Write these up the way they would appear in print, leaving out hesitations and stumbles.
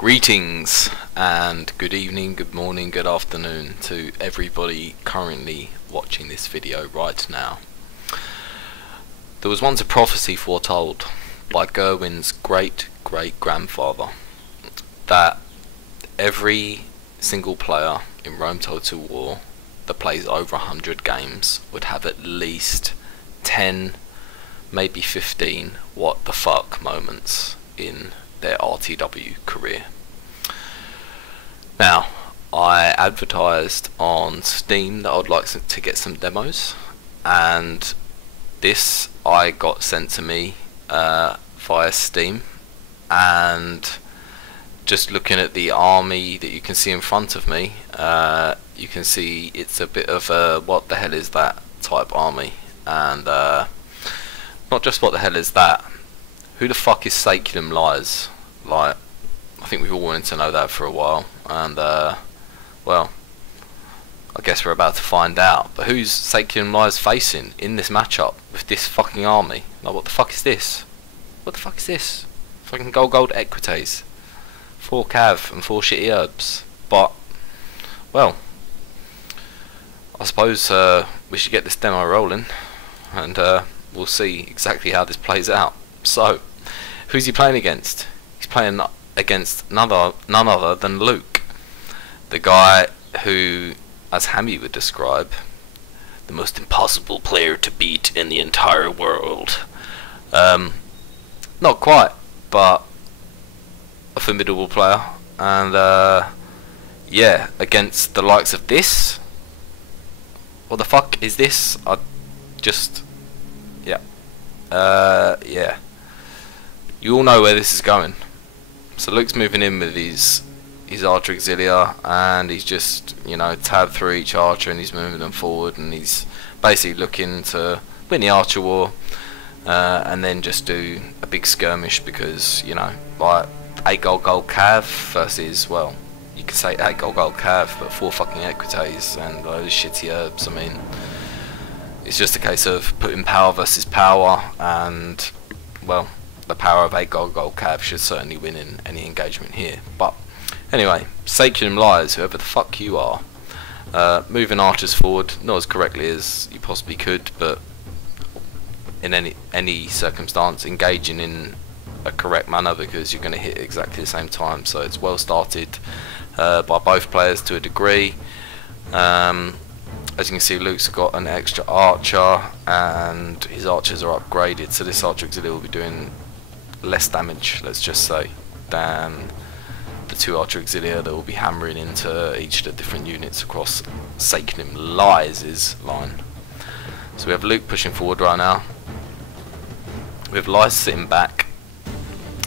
Greetings and good evening, good morning, good afternoon to everybody currently watching this video right now. There was once a prophecy foretold by Gurwins' great-great-grandfather that every single player in Rome Total War that plays over 100 games would have at least 10, maybe 15 what the fuck moments in their RTW career. Now, I advertised on Steam that I would like to get some demos, and this I got sent to me via Steam, and just looking at the army that you can see in front of me, you can see it's a bit of a what the hell is that type army, and not just what the hell is that, who the fuck is Saculum Lies? Like, I think we've all wanted to know that for a while, and well, I guess we're about to find out. But who's Saculum Lies facing in this matchup with this fucking army? Like, what the fuck is this? What the fuck is this? Fucking gold equities, 4 cav and 4 shitty herbs. But, well, I suppose we should get this demo rolling, and we'll see exactly how this plays out. So, who's he playing against? He's playing against none other than Luke, the guy who, as Hammy would describe, the most impossible player to beat in the entire world. Not quite, but a formidable player, and yeah, against the likes of this. What the fuck is this? Yeah. You all know where this is going. So Luke's moving in with his archer auxilia, and he's just, you know, tab through each archer, and he's moving them forward, and he's basically looking to win the archer war, and then just do a big skirmish, because, you know, like 8 gold cav versus, well, you could say 8 gold cav, but 4 fucking equites and those shitty herbs. I mean, it's just a case of putting power versus power, and, well, the power of 8 gold cav should certainly win in any engagement here. But anyway, Saculum Lies, whoever the fuck you are, moving archers forward, not as correctly as you possibly could, but in any circumstance, engaging in a correct manner, because you're going to hit exactly the same time. So it's well started by both players to a degree. As you can see, Luke's got an extra archer, and his archers are upgraded, so this archer auxiliary will be doing less damage, let's just say, than the 2 archer auxilia that will be hammering into each of the different units across Saculum Lies' line. So we have Luke pushing forward right now. We have Lies sitting back.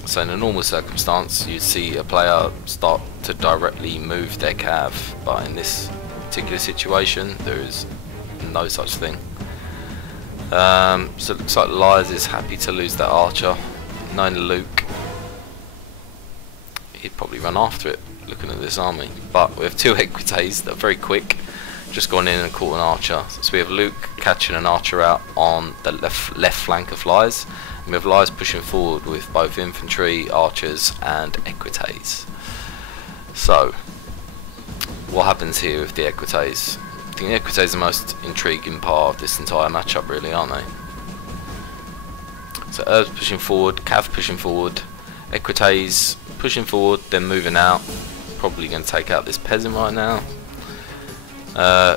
So in a normal circumstance, you'd see a player start to directly move their cav, but in this particular situation, there is no such thing. So it looks like Lies is happy to lose that archer. Knowing Luke, he'd probably run after it, looking at this army. But we have 2 equites that are very quick, just gone in and caught an archer. So we have Luke catching an archer out on the left flank of Lies, and we have Lies pushing forward with both infantry, archers and equites. So what happens here with the equites? I think the equites are the most intriguing part of this entire matchup, really, aren't they? So herbs pushing forward, cav pushing forward, equites pushing forward, then moving out. Probably going to take out this peasant right now.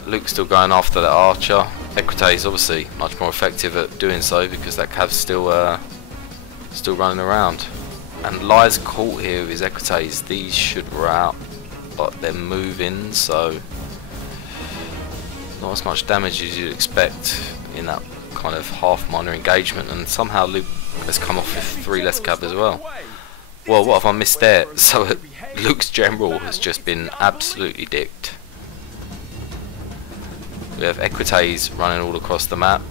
Luke's still going after that archer. Equites obviously much more effective at doing so, because that cav's still running around. And Lies caught here with his equites. These should rout, but they're moving, so not as much damage as you'd expect in that kind of half minor engagement. And somehow Luke has come off with 3 less cav as well. Well, what have I missed there? So Luke's general has just been absolutely dicked. We have equites running all across the map.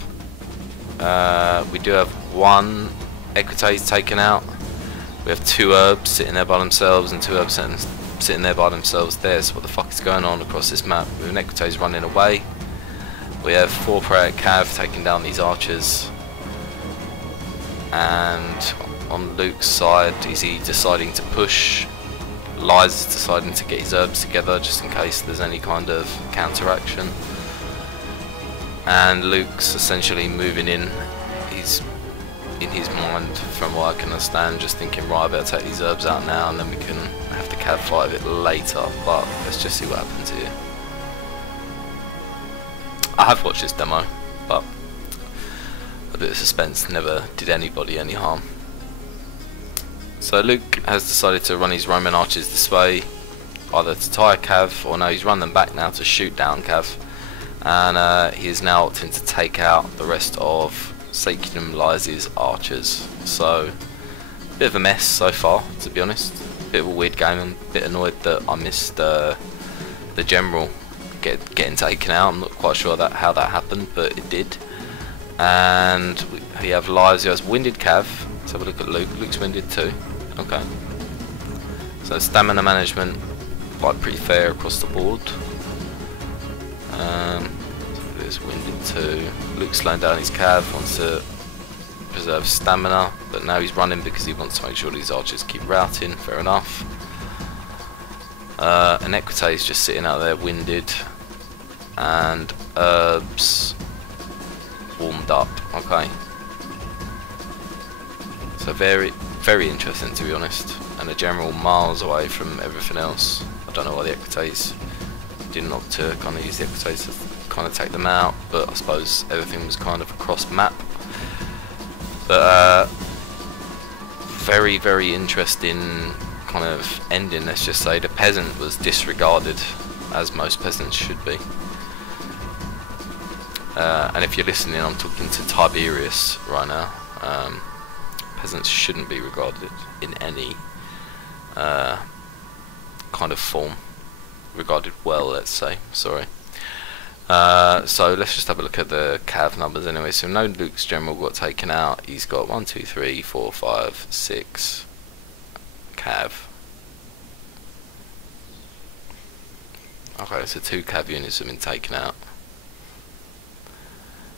We do have 1 equites taken out. We have 2 herbs sitting there by themselves, and 2 herbs sitting there by themselves there. So what the fuck is going on across this map? We have an equites running away. We have 4 prayer cav taking down these archers, and on Luke's side, is he deciding to push Lies is deciding to get his herbs together just in case there's any kind of counteraction. And Luke's essentially moving in. He's in his mind, from what I can understand, just thinking, right, I better take these herbs out now and then we can have the cav fight a bit later. But let's just see what happens here. I have watched this demo, but a bit of suspense never did anybody any harm. So Luke has decided to run his Roman archers this way, either to tie a cav, or no, he's run them back now to shoot down cav, and he is now opting to take out the rest of Sacredum Lies' archers. So, a bit of a mess so far, to be honest. Bit of a weird game. I'm a bit annoyed that I missed the general getting taken out. I'm not quite sure how that happened, but it did. And we have Lies who has winded cav. Let's have a look at Luke. Luke's winded too. Okay. So stamina management, like, pretty fair across the board. There's winded too. Luke's slowing down his cav, wants to preserve stamina, but now he's running because he wants to make sure these archers keep routing. Fair enough. And Equite is just sitting out there winded, and herbs warmed up. Okay. So very, very interesting, to be honest, and a general miles away from everything else. I don't know why the Equites didn't opt to kind of use the Equites to kind of take them out, but I suppose everything was kind of across map. But very, very interesting kind of ending, let's just say. The peasant was disregarded, as most peasants should be. And if you're listening, I'm talking to Tiberius right now. Peasants shouldn't be regarded in any kind of form. Regarded well, let's say. Sorry. So let's just have a look at the cav numbers anyway. So no, Luke's general got taken out. He's got 1, 2, 3, 4, 5, 6 cav. Okay, so 2 cav units have been taken out.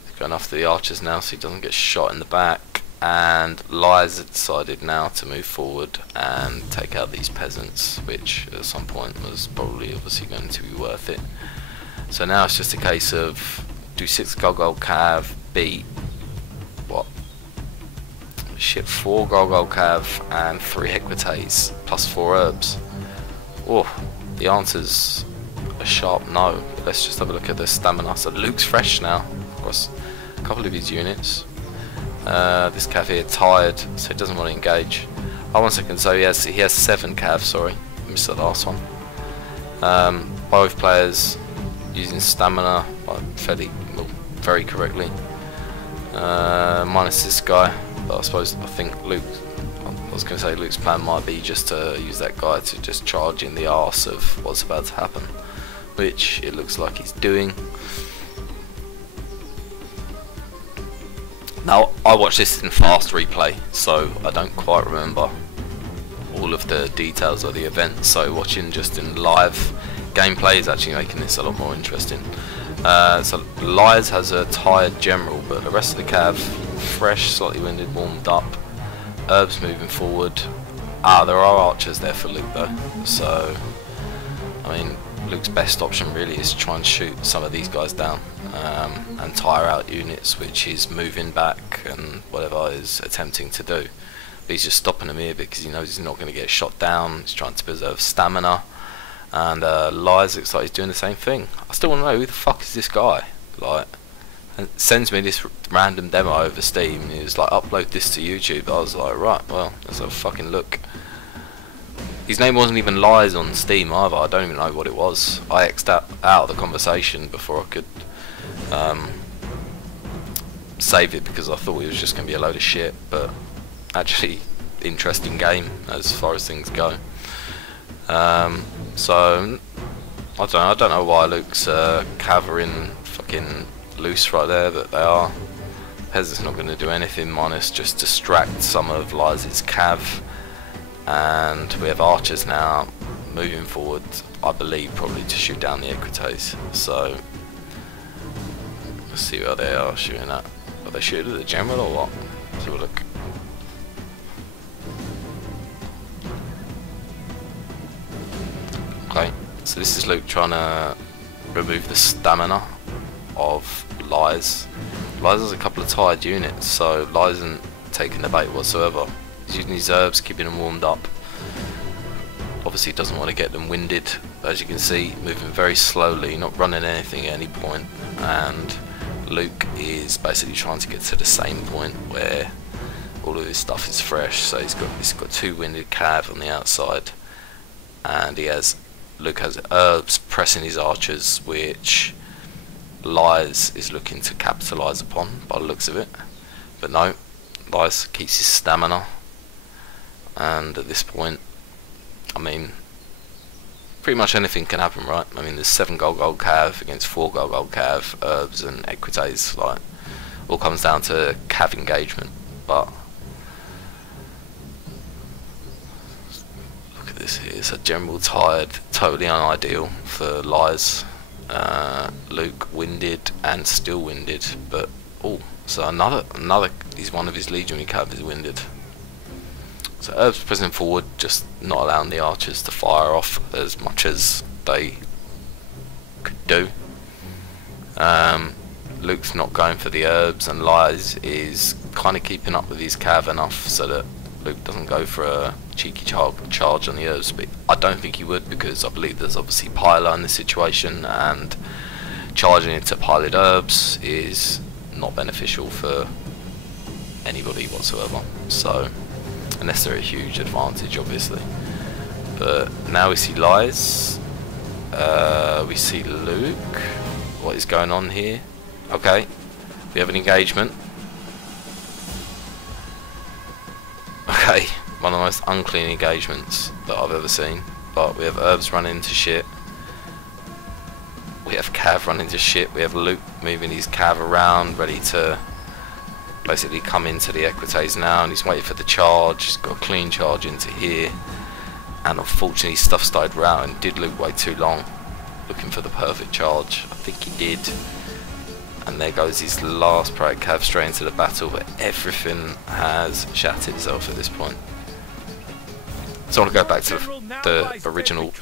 He's going after the archers now so he doesn't get shot in the back. And Lies has decided now to move forward and take out these peasants, which at some point was probably obviously going to be worth it. So now it's just a case of do 6 gold cav, beat what? Shit, 4 gold cav and 3 equites plus 4 herbs. Oh, the answer's a sharp no. But let's just have a look at the stamina. So Luke's fresh now across a couple of his units. This cav here tired, so he doesn't want to engage. Oh, 1 second. So he has 7 cav. Sorry, I missed the last one. Both players using stamina fairly, well, very correctly. Minus this guy, but I think Luke. I was going to say Luke's plan might be just to use that guy to just charge in the arse of what's about to happen, which it looks like he's doing. Now, I watched this in fast replay, so I don't quite remember all of the details of the event, so watching just in live gameplay is actually making this a lot more interesting. So Lies has a tired general, but the rest of the cav, fresh, slightly winded, warmed up, herbs moving forward. There are archers there for Luke though, so I mean Luke's best option really is to try and shoot some of these guys down and tire out units which he's moving back and whatever is attempting to do. But he's just stopping them here because he knows he's not going to get shot down. He's trying to preserve stamina, and Lies looks like he's doing the same thing. I still want to know who the fuck is this guy. Like, and sends me this random demo over Steam and he was like, upload this to YouTube. I was like, right, well, let's have a fucking look. His name wasn't even Lies on Steam either. I don't even know what it was. I X'd out of the conversation before I could save it because I thought it was just going to be a load of shit, but actually interesting game as far as things go. So I don't know why Luke's cavering fucking loose right there, but they are. Peasant's not going to do anything minus just distract some of Lies' cav, and we have archers now moving forward, I believe probably to shoot down the equites. So let's see where they are shooting at. Are they shooting at the general or what? Let's have a look. Okay, so this is Luke trying to remove the stamina of Lies. Lies has a couple of tired units, so Lies isn't taking the bait whatsoever. He's using his herbs, keeping them warmed up. Obviously he doesn't want to get them winded. As you can see, moving very slowly, not running anything at any point. And Luke is basically trying to get to the same point where all of his stuff is fresh. So he's got 2 winded cav on the outside, and Luke has herbs pressing his archers, which Lies is looking to capitalise upon by the looks of it. But no, Lies keeps his stamina, and at this point, I mean, pretty much anything can happen, right? I mean, there's 7 gold cav against 4 gold cav, herbs and equites, like, all comes down to cav engagement. But look at this here, it's a general tired, totally unideal for Lies. Luke winded and still winded, but oh, so another he's one of his legionary cav is winded. So herbs pressing forward, just not allowing the archers to fire off as much as they could do. Luke's not going for the herbs, and Lies is kind of keeping up with his cav enough so that Luke doesn't go for a cheeky charge on the herbs. But I don't think he would, because I believe there's obviously Pyla in this situation, and charging into piled herbs is not beneficial for anybody whatsoever. So unless they're a huge advantage, obviously. But now we see Lies, we see Luke. What is going on here? Okay, we have an engagement. Okay, one of the most unclean engagements that I've ever seen. But we have herbs running to shit. We have cav running to shit. We have Luke moving his cav around, ready to basically come into the equites now, and he's waiting for the charge. He's got a clean charge into here, and unfortunately stuff started routing. Did Luke wait too long looking for the perfect charge? I think he did, and there goes his last private cav straight into the battle, but everything has shattered itself at this point. So I want to go back to the original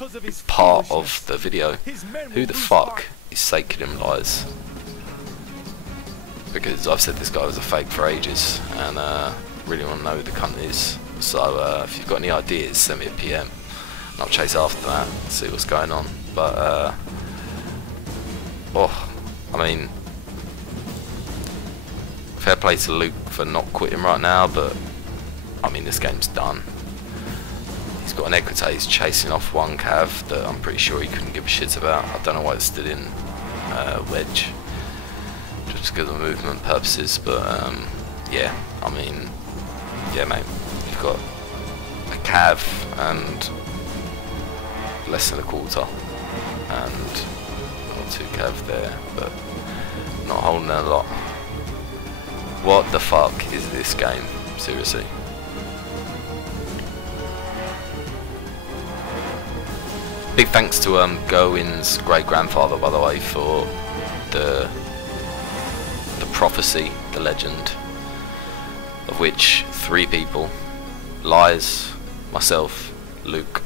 part of the video. Who the fuck is Sacred Lies? Because I've said this guy was a fake for ages, and really want to know who the cunt is. So if you've got any ideas, send me a PM, and I'll chase after that and see what's going on. But oh, I mean, fair play to Luke for not quitting right now, but I mean, this game's done. He's got an equites chasing off 1 cav that I'm pretty sure he couldn't give a shit about. I don't know why it stood in wedge, just because of movement purposes. But yeah, I mean, yeah, mate, you've got a cav and less than a quarter, and got 2 cav there, but not holding a lot. What the fuck is this game? Seriously. Big thanks to Gurwins' great grandfather, by the way, for the prophecy, the legend, of which 3 people, Lies, myself, Luke,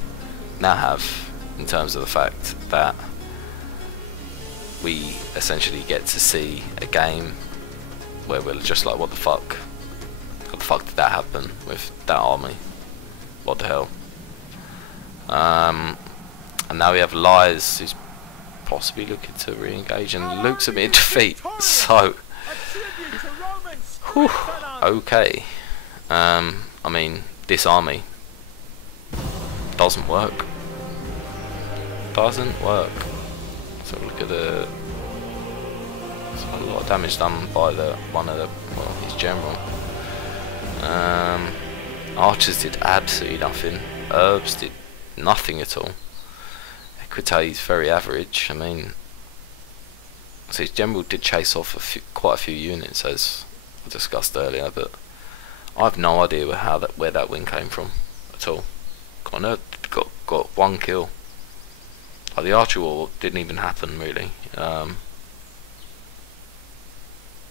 now have, in terms of the fact that we essentially get to see a game where we're just like, what the fuck? What the fuck did that happen with that army? What the hell? And now we have Lies, who's possibly looking to re-engage, and Luke's admitted defeat. So, whew, okay. I mean, this army doesn't work. Doesn't work. So look at the. There's a lot of damage done by his general. Archers did absolutely nothing. Herbs did nothing at all. Equites very average. I mean, so his general did chase off quite a few units, as I discussed earlier, but I have no idea where that win came from at all. Got 1 kill. Like, the archer war didn't even happen really.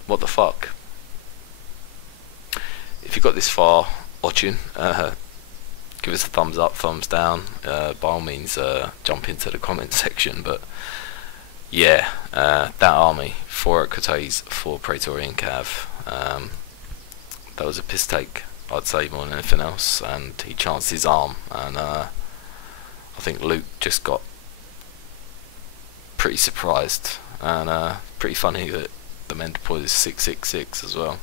What the fuck? If you got this far watching, give give us a thumbs up, thumbs down. By all means, jump into the comment section. But yeah, that army, 4 Cortez, 4 Praetorian Cav. That was a piss take, I'd say, more than anything else. And he chanced his arm, and I think Luke just got pretty surprised, and pretty funny that the men deployed his 666 as well.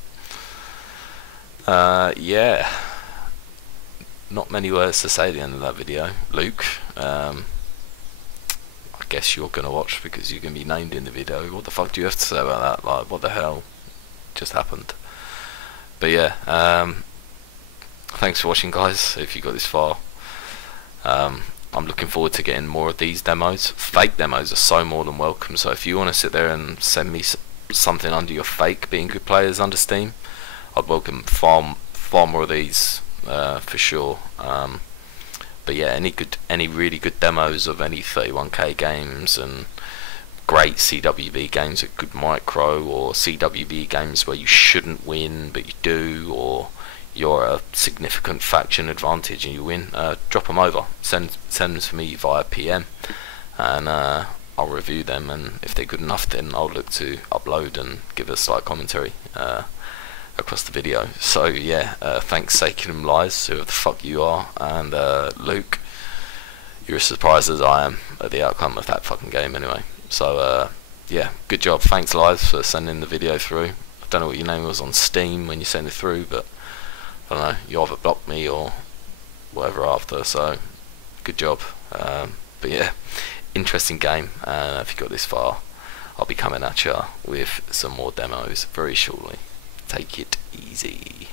Yeah, not many words to say at the end of that video. Luke, I guess you're gonna watch because you're gonna be named in the video. What the fuck do you have to say about that? Like, what the hell just happened? But yeah, thanks for watching, guys, if you got this far. I'm looking forward to getting more of these demos. Fake demos are so more than welcome, so if you want to sit there and send me something under your fake being good players under Steam, I'd welcome far more of these, for sure. But yeah, any really good demos of any 31k games, and great CWB games with good micro, or CWB games where you shouldn't win but you do, or you're a significant faction advantage and you win, drop them over, send them to me via PM, and I'll review them, and if they're good enough then I'll look to upload and give a slight commentary across the video. So yeah, thanks Sakinum Lies, whoever the fuck you are, and Luke, you're as surprised as I am at the outcome of that fucking game anyway. So yeah, good job, thanks Lies for sending the video through. I don't know what your name was on Steam when you sent it through, but I don't know, you either blocked me or whatever after, so good job. But yeah, interesting game, and if you got this far, I'll be coming at you with some more demos very shortly. Take it easy.